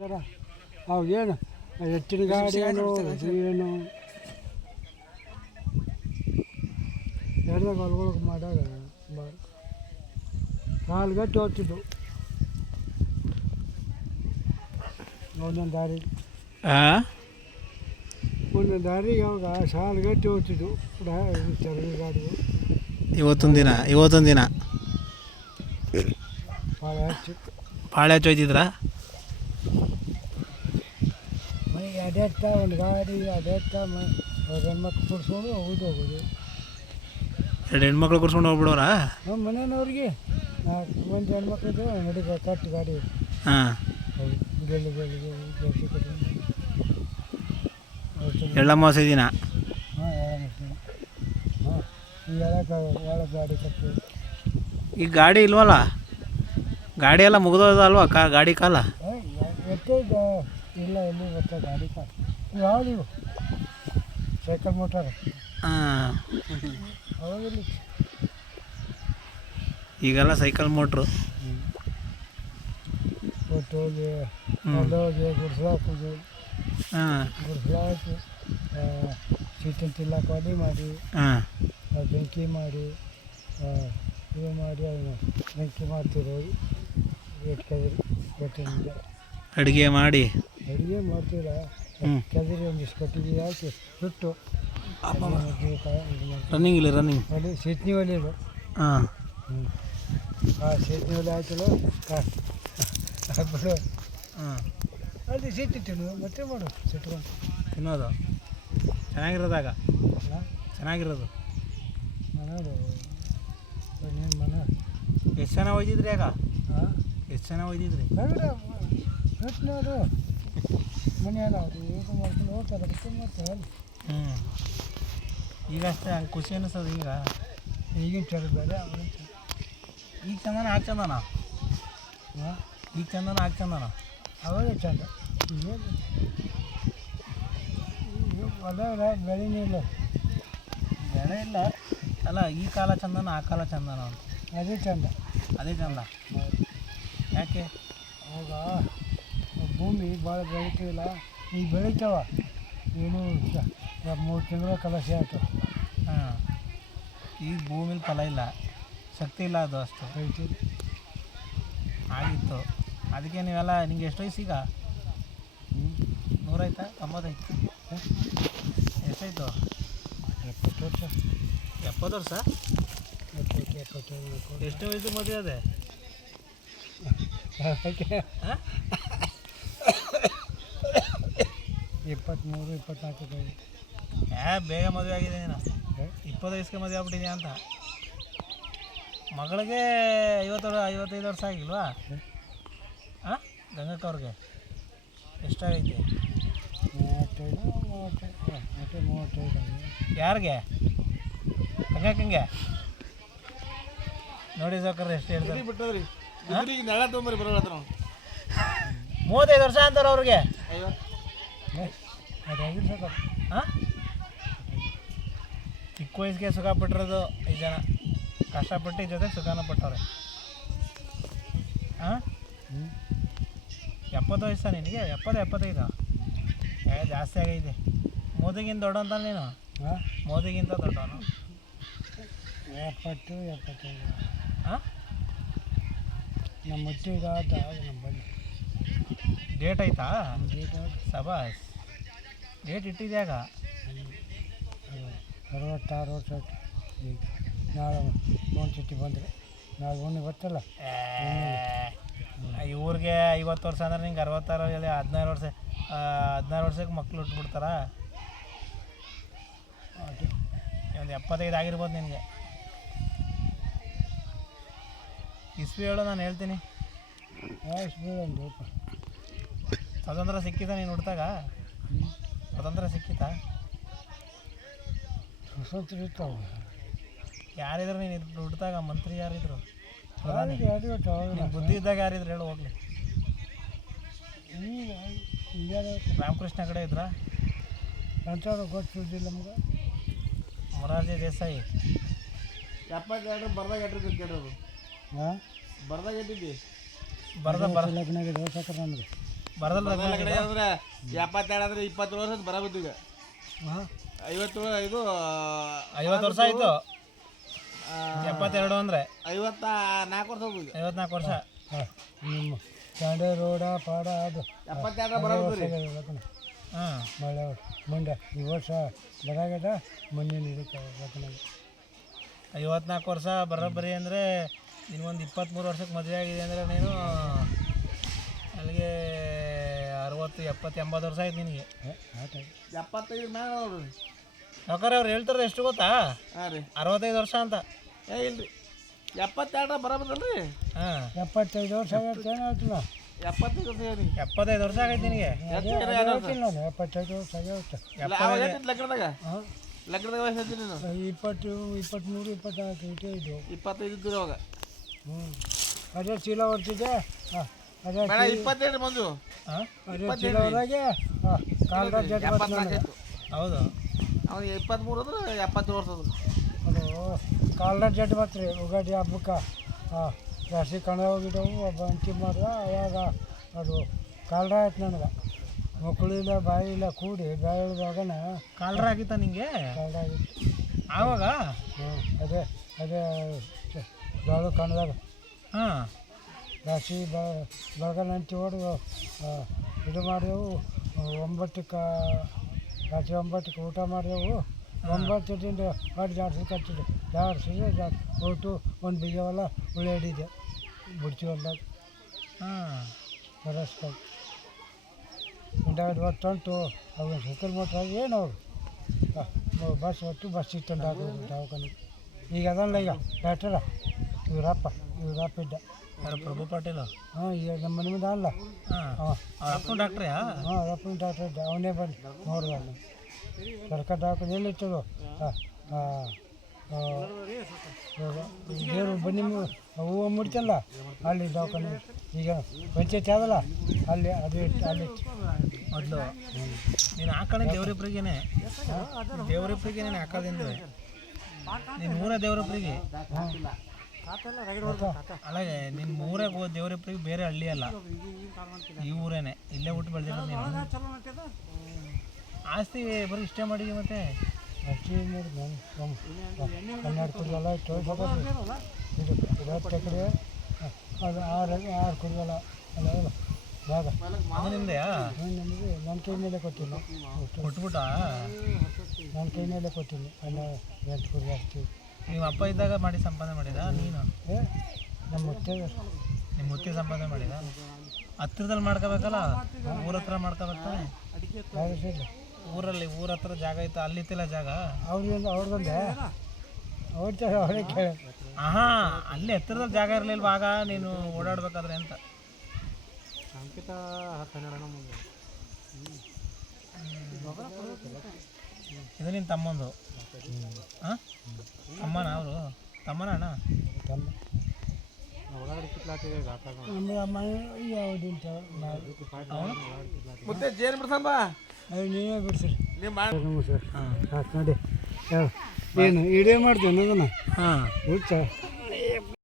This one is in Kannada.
ಅವು ಏನು ಎತ್ತಿನ ಗಾಡಿ ಏನು ಏನು ಎಲ್ಲ ಹೊಲ್ಗೊಳಗೆ ಮಾಡಾಗ ಬಾ ಕಾಲು ಗಟ್ಟಿ ಹೋಗ್ತಿದ್ದು ಒಂದೊಂದು ದಾರಿ ಹಾಂ ಒಂದೊಂದು ದಾರಿ ಅವಾಗ ಸಾಲು ಗಟ್ಟಿ ಹೋಗ್ತಿದ್ದು ಚರಗಿ ಗಾಡಿಗಳು ಇವತ್ತೊಂದು ದಿನ ಇವತ್ತೊಂದು ದಿನ ಭಾಳ ಹೆಚ್ಚು ಭಾಳ ಹೆಚ್ಚು ಅಡ್ಯಾಡ್ತ ಒಂದು ಗಾಡಿ ಅಡ್ಯಾಡ್ತಾ ಅವ್ರ ಹೆಣ್ಮಕ್ಳು ಕುಡ್ಸ್ಕೊಂಡು ಹೋಗೋದು ಹೋಗೋದು. ಎರಡು ಹೆಣ್ಮಕ್ಳು ಕೊಡ್ಸ್ಕೊಂಡು ಹೋಗ್ಬಿಡೋರಾ? ನಮ್ಮ ಮನೆಯವ್ರಿಗೆ ನಾಲ್ಕು ಮಂದಿ ಹೆಣ್ಮಕ್ಳಿದ್ದು ನಡಿಗ ಕಟ್ಟು ಗಾಡಿ. ಹಾಂ. ಗೆಲ್ಲು ಗೆಲ್ಲಿಗೆ ಜಾಸ್ತಿ ಕಟ್ಟಿ ದಿನ? ಹಾಂ ಹಾಂ ಗಾಡಿ ಇಲ್ಲವಲ್ಲ ಈಗ ಗಾಡಿ ಇಲ್ವಲ್ಲ? ಗಾಡಿ ಎಲ್ಲ ಮುಗಿದೋದಲ್ವಾ ಕಾ ಗಾಡಿ ಕಾಲ? ಇಲ್ಲ ಎಲ್ಲಿ ಬರ್ತಾ ಗಾಡಿ ಕಾ ಯಾವುದು ಇವು? ಸೈಕಲ್ ಮೋಟಾರ್ ಹಾಂ. ಅವಾಗೆಲ್ಲಿ ಈಗೆಲ್ಲ ಸೈಕಲ್ ಮೋಟ್ರು ಕೊಟ್ಟು ಹೋಗಿ ಹ್ಮ್. ಹೋಗಿ ಗುಡ್ಸ್ಲಾಕೋದು. ಹಾಂ. ಗುಡ್ಸ್ಲಾಕಿ ಸೀಟನ್ ತಿನ್ನಕ್ಕೆ ಅಡಿ ಮಾಡಿ ಹಾಂ. ಬೆಂಕಿ ಮಾಡಿ ಇದು ಮಾಡಿ ಅದನ್ನ ಬೆಂಕಿ ಮಾಡ್ತಿರೋ ರೇಟ್ ಕೆದರಿ ಕೊಟ್ಟಿನಿಂದ ಅಡುಗೆ ಮಾಡಿ. ಅಡುಗೆ ಮಾಡ್ತೀರ. ಕೆದರಿ ಒಂದಿಷ್ಟು ಕಟ್ಟಿಗೆ ಹಾಕಿ ಬಿಟ್ಟು. ರನ್ನಿಂಗ್ ಇಲ್ಲ ರನ್ನಿಂಗ್ ಅಲ್ಲಿ ಒಲೆ ಒಲೆಯದು ಹಾಂ. ಹ್ಞೂ ಆ ಸೇತ್ನಿ ಒಲೆ ಹಾಕಿಲ್ಲ ಹಾಕ್ಬಿಡು. ಹಾಂ. ಅದು ಸೇತಿ ತಿನ್ನು ಮತ್ತೆ ಮಾಡು ಸಿಟ್ಕೊಂಡು. ತಿನ್ನೋದು. ಚೆನ್ನಾಗಿರೋದಾಗ. ಚೆನ್ನಾಗಿರೋದು. ಮನೋದು. ನೀನು ಮನ? ಎಷ್ಟು ಜನ ಒಯ್ದಿದ್ರಿ ಆಗ? ಹಾಂ? ಎಷ್ಟು ಜನ ಒಯ್ದಿದ್ರಿ? ಬೇಡ ನೋಡು ಮನೆ ಅಲ್ಲ ಅದು ಏನು ಮಾಡ್ಕೊಂಡು ಹೋಗ್ತಾರೆ ಅದಕ್ಕೆ ಮಾಡ್ತಾರೆ ಅಲ್ಲಿ ಹ್ಞೂ ಈಗ ಅಷ್ಟೇ ಹಂಗೆ ಖುಷಿ ಅನಿಸ್ತದೆ ಈಗ. ಈಗಿನ ಚಳಿ ಬೇರೆ ಈಗ ಚಂದನ ಆಗ ಚಂದನ? ಈಗ ಚಂದನ ಆಗ ಚಂದನ? ಅವಾಗ ಚಂದ. ಹೊಲ ಬೆಳೆನೇ ಇಲ್ಲ ಬೆಳೆ ಇಲ್ಲ. ಅಲ್ಲ ಈ ಕಾಲ ಚಂದನ ಆ ಕಾಲ ಚಂದನ ಅದೇ ಚಂದ. ಅದೇ ಚಂದ. ಯಾಕೆ? ಅವಾಗ ಭೂಮಿ ಭಾಳ ಬೆಳಿತೀವಿಲ್ಲ ಈಗ ಬೆಳಿತಾವ. ಏನು ಮೂರು ತಿಂಗಳು ಕಲಸಿ ಆಯ್ತು. ಹಾಂ. ಈಗ ಭೂಮಿಲಿ ಫಲ ಇಲ್ಲ. ಶಕ್ತಿ ಇಲ್ಲ ಅದು ಅಷ್ಟು. ಆಗಿತ್ತು. ಅದಕ್ಕೆ ನೀವೆಲ್ಲ ನಿಂಗೆ ಎಷ್ಟು ವಯಸ್ಸು ಈಗ? ಹ್ಞೂ ನೂರಾಯ್ತಾ? ತೊಂಬತ್ತೈತು? ಎಷ್ಟಾಯ್ತು? ಎಪ್ಪತ್ತು ವರ್ಷ. ಎಪ್ಪತ್ತು ವರ್ಷ? ಎಪ್ಪತ್ತು ಎಪ್ಪತ್ತು ಎಷ್ಟು ವಯಸ್ಸು ಮದುವೆ ಅದೇ? ಹಾಂ? ಇಪ್ಪತ್ತ್ಮೂರು ಇಪ್ಪತ್ತ್ನಾಲ್ಕು ಕೈ ಏ ಬೇಗ ಮದುವೆ ಆಗಿದೆ ನೀನು. ಇಪ್ಪತ್ತು ವಯಸ್ಸಿಗೆ ಮದುವೆ ಆಗ್ಬಿಟ್ಟಿದ್ಯಾ ಅಂತ. ಮಗಳಿಗೆ ಐವತ್ತು ಐವತ್ತೈದು ವರ್ಷ ಆಗಿಲ್ವಾ? ಹಾಂ ಗಂಗಕ್ಕವ್ರಿಗೆ. ಎಷ್ಟಾಗೈತೆ? ಮೂವತ್ತೈದು ಮೂವತ್ತೈದು ಮೂವತ್ತೈದು ಯಾರಿಗೆ? ಗಂಗಕ್ಕಂಗೆ? ನೋಡಿ ಸಾಕ್ರೆ ಎಷ್ಟು ಹೇಳ್ತಾರೆ. ಬಿಟ್ಟದ್ರಿ. ಈಗ ನೆಲ ತೊಗೊಂಬರಿ ಬರೋಲ್ಲ ಮೂವತ್ತೈದು ವರ್ಷ ಅಂತಾರೆ ಅವ್ರಿಗೆ. ಸಾಕು. ಹಾಂ ಚಿಕ್ಕ ವಯಸ್ಸಿಗೆ ಸುಖ ಪಟ್ಟಿರೋದು ಈ ಜನ. ಕಷ್ಟಪಟ್ಟು ಈ ಜೊತೆ ಸುಖನ ಪಟ್ಟವ್ರೆ. ಹಾಂ ಎಪ್ಪತ್ತು ವಯಸ್ಸಾ ನಿನಗೆ? ಎಪ್ಪತ್ತು ಎಪ್ಪತ್ತೈದು? ಏ ಜಾಸ್ತಿ ಆಗೈತೆ ಮೋದಿಗಿಂತ ದೊಡ್ಡಂತ ನೀನು? ಹಾಂ ಮೋದಿಗಿಂತ ದೊಡ್ಡವನು? ಎಪ್ಪತ್ತು ಎಪ್ಪತ್ತೈದು. ಹಾಂ ನಮ್ಮ ಮುಚ್ಚಿಗಾದ ನಮ್ಮ ಬಳಿ ಡೇಟ್ ಐತಾ ಸಬಾಸ್ ಡೇಟ್ ಇಟ್ಟಿದ್ಯಾಗ ಅರವತ್ತಾರು ವರ್ಷ ಆಯ್ತು. ಈಗ ನಾಳೆ ಒಂದು ಸತಿ ಬಂದರೆ. ನಾಳೆ ಒಂದು ಗೊತ್ತಲ್ಲ ಇವ್ರಿಗೆ ಊರಿಗೆ ಐವತ್ತು ವರ್ಷ ಅಂದ್ರೆ ನಿಂಗೆ ಅರವತ್ತಾರು ಅಲ್ಲಿ ಹದಿನಾರು ವರ್ಷ ಹದಿನಾರು ವರ್ಷಕ್ಕೆ ಮಕ್ಳು ಇಟ್ಬಿಡ್ತಾರ ಒಂದು ಎಪ್ಪತ್ತೈದು ಆಗಿರ್ಬೋದು ನಿನಗೆ. ಇಸ್ವಿ ಹೇಳು ನಾನು ಹೇಳ್ತೀನಿ. ಇಸ್ವಿ ಬೀಳಂದು ಸ್ವತಂತ್ರ ಸಿಕ್ಕಿದ ನೀನು ಹುಡ್ತಾಗ? ಸ್ವತಂತ್ರ ಸಿಕ್ಕಿತ? ಸ್ವತಂತ್ರ ಇರ್ತಾವೆ ಯಾರಿದ್ರು ನೀನು ಇದ್- ಹುಡ್ತಾಗ? ಮಂತ್ರಿ ಯಾರಿದ್ರು? ಪ್ರಧಾನಿ ಗೊತ್ತು ನಿನ್ ಬುದ್ಧಿ ಇದ್ದಾಗ ಯಾರಿದ್ರು ಹೇಳು ಹೋಗ್ಲಿ. ಈಗ ರಾಮಕೃಷ್ಣ ಕಡೆ ಇದ್ರ? ಅಂಥವ್ರು ಗೊತ್ತಿದ್ದಿಲ್ಲ ನಮ್ಗೆ. ಮೊರಾರ್ಜಿ ದೇಸಾಯಿ. ಎಪ್ಪತ್ತೆರಡು ಬರ್ದಾಗ ಎಟ್ಟಿದ್ದು ಕೇಳೋದು ಹಾಂ ಬರ್ದಾಗ ಎಟ್ಟಿದ್ದಿ? ಬರ್ದ ಬರ ಲಗ್ನಾಗ ನಮಗೆ. ಬರದಲ್ಲ ಅಂದ್ರೆ ಎಪ್ಪತ್ತೆರಡು ಅಂದ್ರೆ ಇಪ್ಪತ್ತು ವರ್ಷ ಬರಬಹುದು ಈಗ. ಹಾಂ. ಐವತ್ತು ಇದು ಐವತ್ತು ವರ್ಷ ಆಯ್ತು. ಎಪ್ಪತ್ತೆರಡು ಅಂದ್ರೆ? ಐವತ್ತ ನಾಲ್ಕು ವರ್ಷ ಹೋಗುದು ಐವತ್ನಾಲ್ಕು ವರ್ಷ? ಚಾಂಡೆ ರೋಡ ಪಾಡ ಅದು. ಎಪ್ಪತ್ತೆರಡು ಹಾಂ. ಮಳೆ ಮುಂದೆ ಈ ವರ್ಷ ಬರಾಗದ ಮಣ್ಣಿನ ಇದಕ್ಕೆ ಐವತ್ನಾಲ್ಕು ವರ್ಷ ಬರೋಬ್ಬರಿ ಅಂದರೆ ಇನ್ನೊಂದು ಇಪ್ಪತ್ತ್ಮೂರು ವರ್ಷಕ್ಕೆ ಮದುವೆ ಆಗಿದೆ ಅಂದರೆ ನೀನು ಅಲ್ಲಿಗೆ ಅರವತ್ತು ಎಪ್ಪತ್ತು ಎಂಬತ್ತು ವರ್ಷ ಆಯ್ತು ನಿನಗೆ. ಎಪ್ಪತ್ತೈದು ಮ್ಯಾಲ ನೋಡ್ರಿ ಯಾಕಂದ್ರೆ ಅವ್ರು ಹೇಳ್ತಾರೆ ಎಷ್ಟು ಗೊತ್ತಾ? ಹಾಂ ರೀ. ಅರವತ್ತೈದು ವರ್ಷ ಅಂತ. ಏ ಇಲ್ರಿ. ಎಪ್ಪತ್ತೆರಡು ಬರ ರೀ ಹಾಂ. ಎಪ್ಪತ್ತೈದು ವರ್ಷ ಆಗೈತೆ ಏನಾಯ್ತಲ್ಲ ಎಪ್ಪತ್ತೈದು ವರ್ಷ ರೀ ಎಪ್ಪತ್ತೈದು ವರ್ಷ ಆಗೈತೆ ನಿನಗೆ. ಎಪ್ಪತ್ತೈದು ವರ್ಷ ಆಗೈತೆ ಲಗ್ನದಾಗ? ಲಗ್ನದಾಗ ವಯಸ್ಸು ಹೇಳ್ತೀನಿ ನೀನು? ಇಪ್ಪತ್ತು ಇಪ್ಪತ್ತ್ಮೂರು ಇಪ್ಪತ್ತಾರು ಇಟ್ಟೇ ಇಪ್ಪತ್ತೈದು ಇದ್ದು ಅವಾಗ ಹ್ಞೂ ಅದೇ ಚೀಲ ಹೊರ್ತಿದ್ದೆ ಹಾಂ. ಬೇಡ ಇಪ್ಪತ್ತೆರಡು ಮಂಜು ಹಾಂ ಹಾಂ ಕಾಲ್ದಾಗ ಜಟ್ ಬರ್ತದೆ ಎಪ್ಪತ್ನಾಲ್ಕು ಹೌದು? ಅವ್ನಿಗೆ ಇಪ್ಪತ್ತ್ಮೂರು ಅಂದ್ರೆ ಎಪ್ಪತ್ತೇಳು ವರ್ಷ ಅದು ಅದು ಕಾಲ್ದಾಗ ಜಟ್ ಬತ್ರಿ ಉಗಾದಿ ಹಬ್ಬಕ್ಕೆ. ಹಾಂ ಜಾಸ್ತಿ ಕಣ ಹೋಗಿದ್ದವು ಒಬ್ಬ ಅಂಕಿ ಮಾಡ್ದ ಅವಾಗ ಅದು ಕಾಲ್ರ ಆಯ್ತು ನನಗೆ. ಮಕ್ಕಳು ಇಲ್ಲ ಬಾಯಿ ಇಲ್ಲ ಕೂಡಿ ಬಾಯಿ ಇಳಿದಾಗನ ಕಾಲ್ರ ಆಗಿತ್ತ ನಿಂಗೆ? ಕಾಲ್ರ ಆಗಿತ್ತು. ಆವಾಗ? ಹ್ಞೂ ಅದೇ ಅದೇ ಬಾಳು ಕಣದಾಗ. ಹಾಂ. ರಾಶಿ ಬ ಹಂಚಿ ಹೊಡೆದು ಇದು ಮಾಡಿದೆವು ಒಂಬತ್ತಕ್ಕೆ ರಾತ್ರಿ ಒಂಬತ್ತಕ್ಕೆ ಊಟ ಮಾಡಿದೆವು ಒಂಬತ್ತರಿಂದ ಮಾಡಿ ಜಾಡ್ಸಿ ಕಟ್ಟಿದ್ದೆ ಜಾಡ್ಸಿ ಜಾಡ್ ಊಟ ಒಂದು ಬೀಜವೆಲ್ಲ ಉಳಿ ಹಿಡಿದೆ ಬಿಡ್ತೀವಿ ಹೊಲ್ದಾಗ ಹಾಂ. ಬರಸ್ಕೊಂಡು ಒಂದೆರಡು ಹೊತ್ತಂಟು ಅವ್ರು ಸೈಕಲ್ ಮೋಟ್ರ್ ಆಗಿ ಏನು ಅವರು ಬಸ್ ಹೊತ್ತು ಬಸ್ ಇತ್ತಂದು ಹಾಕೋದು ದವಾಖಾನೆ ಈಗ ಅದಲ್ಲ ಈಗ ಡಾಕ್ಟರ ಇವರಪ್ಪ ಇವರಪ್ಪ ಇದ್ದ. ಯಾರು ಪ್ರಭು ಪಾಟೀಲ್? ಹಾಂ ಈಗ ನಮ್ಮ ಮನೆ ಮುಂದೆ ಅಲ್ಲ ಹಾಂ ಅಪ್ಪನ ಡಾಕ್ಟ್ರಿಯಾ ಹಾಂ ಅಪ್ಪನ ಡಾಕ್ಟರ್ ಅವನೇ ಬಂದು ನೋಡಿದ ಸರ್ಕಾರ ದವಾಖಾನೆ ಎಲ್ಲಿತ್ತದು ಹಾಂ ದೇವರು ಬನ್ನಿ ಹೂವು ಮುಡ್ತಲ್ಲ? ಅಲ್ಲಿ ದವಾಖಾನೆ. ಈಗ ಪಂಚಾಯತಿ ಅದಲ್ಲ? ಅಲ್ಲಿ ಅದು ಇಟ್ಟು ಅಲ್ಲಿ ಮೊದಲು ನೀನು ಹಾಕಣೆ ದೇವ್ರಿಬ್ರಿಗೇನೆ ದೇವ್ರಿಬ್ರಿಗೇನೆ ಹಾಕೋದಿಂದ್ರೆ ನೀನು ಮೂರ ದೇವ್ರಿಬ್ರಿಗೆ ಅಲ್ಲ ನಿನ್ನ ಮೂರೇ ಗೋ ದೇವ್ರಿಬ್ರಿಗೆ ಬೇರೆ ಹಳ್ಳಿ ಅಲ್ಲ. ಈ ಊರೇನೆ ಇಲ್ಲೇ ಊಟ ಬೆಳೆದಿರೋದು ನೀನು ಆಸ್ತಿ ಬರೀ ಇಷ್ಟೇ ಮಾಡಿದಿ ಮತ್ತೆ? ಕನ್ನಡ ಇದು ಅದು ಆರು ಆರು ಅಲ್ಲ ನಮಗೆ ನನ್ನ ಕೈ ಮೇಲೆ ಕೊಟ್ಟಿಲ್ಲ. ಕೊಟ್ಬಿಟ್ಟ? ನನ್ನ ಕೈ ಮೇಲೆ ಕೊಟ್ಟಿನಿ ಅಲ್ಲ ಎಂಟು ಕುರಿ ಅಷ್ಟು ನೀವು ಅಪ್ಪ ಇದ್ದಾಗ ಮಾಡಿ ಸಂಪಾದನೆ ಮಾಡಿದ ನೀನು? ನಮ್ಮ ಮುತ್ತೆ ನಿಮ್ಮ ಮುತ್ತಿ ಸಂಪಾದನೆ ಮಾಡಿದ? ಹತ್ರದಲ್ಲಿ ಮಾಡ್ಕೋಬೇಕಲ್ಲ ಊರ ಹತ್ರ ಮಾಡ್ಕೋಬೇಕಾನೆ ಊರಲ್ಲಿ ಊರ ಹತ್ರ ಜಾಗ ಇತ್ತು ಅಲ್ಲಿತ್ತಿಲ್ಲ ಜಾಗ? ಹಾ ಅವ್ರದಂದೆ ಅವ್ರ ಅವರೇ ಆಹಾ ಅಲ್ಲಿ ಹತ್ತಿರದಲ್ಲಿ ಜಾಗ ಇರಲಿಲ್ವ ಆಗ? ನೀನು ಓಡಾಡ್ಬೇಕಾದ್ರೆ ಅಂತ. ಇದು ನಿನ್ನ ತಮ್ಮಂದು. ಹಾಂ ತಮ್ಮನ ಅವರು? ತಮ್ಮನ ಅಣ್ಣ ತಮ್ಮ ಮುದ್ದೆ ಜೇನು ಬಿಡ್ಸಂಬ ನೀವೇ ಬಿಡ್ಸಿರಿ ನೀವು ಮಾಡಿ ಸರ್ ಹಾಂ ನೋಡಿ. ಏನು ಇಡೇ ಮಾಡ್ತೇನೆ ಅದನ್ನು ಹಾಂ. ಹುಚ್ಚ.